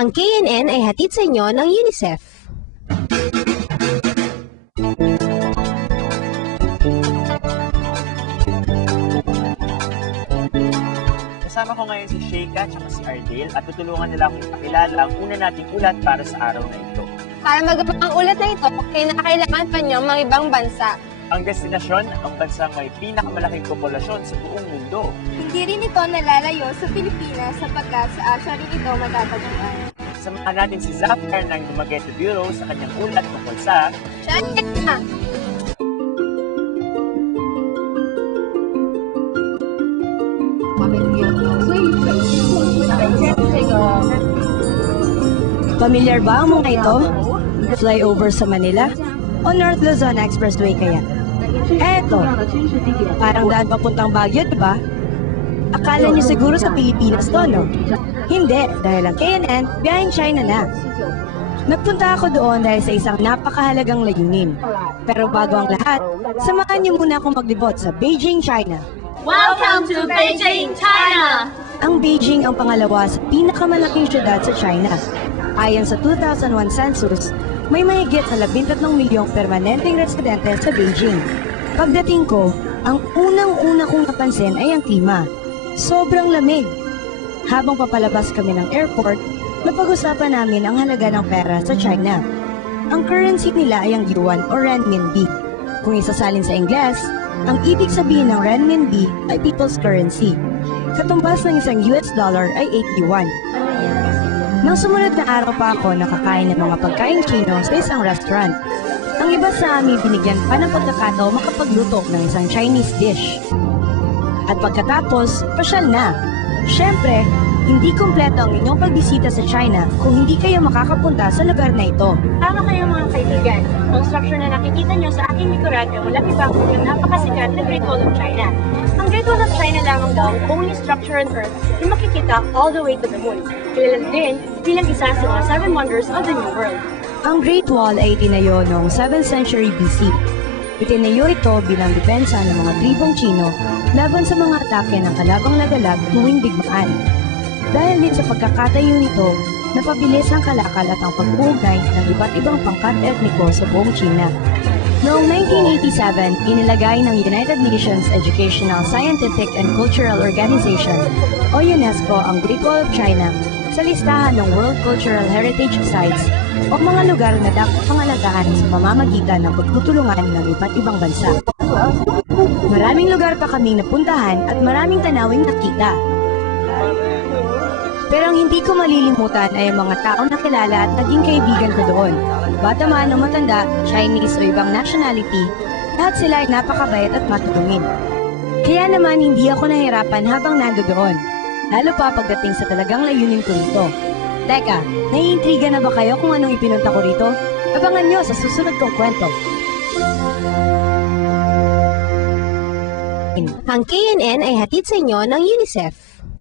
Ang KNN ay hatid sa inyo ng UNICEF. Kasama ko ngayon si Sheikha at si Ardale at tutulungan nila akong ipakilala ang una nating ulat para sa araw na ito. Para magawa ang ulat na ito, kailangan pa niyang mga ibang bansa. Ang destinasyon, ang bansang may pinakamalaking populasyon sa buong mundo. Hindi rin ito nalalayo sa Pilipinas sapagkat sa Asia rin ito matatagpuan. Samahan natin si Zafar ng Dumaguete Bureau sa kanyang ulat tungkol sa China! Pamilyar ba ang mga ito? Flyover sa Manila? O North Luzon Expressway kaya? Eto, parang daan papuntang Baguio, diba? Akala niyo siguro sa Pilipinas to, no? Hindi, dahil ang KNN, biyaheng China na. Nagpunta ako doon dahil sa isang napakahalagang layunin. Pero bago ang lahat, samahan niyo muna akong maglibot sa Beijing, China. Welcome to Beijing, China! Ang Beijing ang pangalawa sa pinakamalaking syudad sa China. Ayon sa 2001 census, may mahigit sa 13 milyong permanenteng residente sa Beijing. Pagdating ko, ang unang-una kong napansin ay ang klima. Sobrang lamig. Habang papalabas kami ng airport, napag-usapan namin ang halaga ng pera sa China. Ang currency nila ay ang yuan o renminbi. Kung isasalin sa Ingles, ang ibig sabihin ng renminbi ay people's currency. Katumbas ng isang US dollar ay 8 yuan. Nang sumunod na araw pa ako nakakain ng mga pagkain Chino sa isang restaurant. Ang iba sa amin binigyan pa ng pagkakataon makapagluto ng isang Chinese dish. At pagkatapos, pasyal na. Siyempre, hindi kumpleto ang inyong pagbisita sa China kung hindi kayo makakapunta sa lugar na ito. Tama kayo mga kaibigan. Ang structure na nakikita nyo sa aking likuran ay walang iba kundi ang napakasikat na Great Wall of China. Ang Great Wall of China lamang daw ang only structure on Earth na makikita all the way to the moon. Kilala din bilang isa sa mga 7 wonders of the New World. Ang Great Wall ay itinayo noong 7th century BC. Itinayo ito bilang depensa ng mga tribong Chino laban sa mga atake ng kalabang lagalag tuwing digmaan. Dahil din sa pagkakatayo nito, napabilis ang kalakal at ang pag-uugnay ng iba't ibang pangkat etniko sa buong China. Noong 1987, inilagay ng United Nations Educational, Scientific and Cultural Organization o UNESCO ang Great Wall of China sa listahan ng World Cultural Heritage Sites o mga lugar na dapat pangalagaan sa pamamagitan ng pagtutulungan ng iba't ibang bansa. Maraming lugar pa kaming napuntahan at maraming tanawing nakita. Pero ang hindi ko malilimutan ay ang mga taong nakilala at naging kaibigan ko doon. Bata man o matanda, Chinese o ibang nationality, lahat sila ay napakabait at matutungin. Kaya naman hindi ako nahirapan habang nando doon. Lalo pa pagdating sa talagang layunin ko rito. Teka, naiintriga na ba kayo kung anong ipinunta ko rito? Abangan nyo sa susunod kong kwento. Ang KNN ay hatid sa inyo ng UNICEF.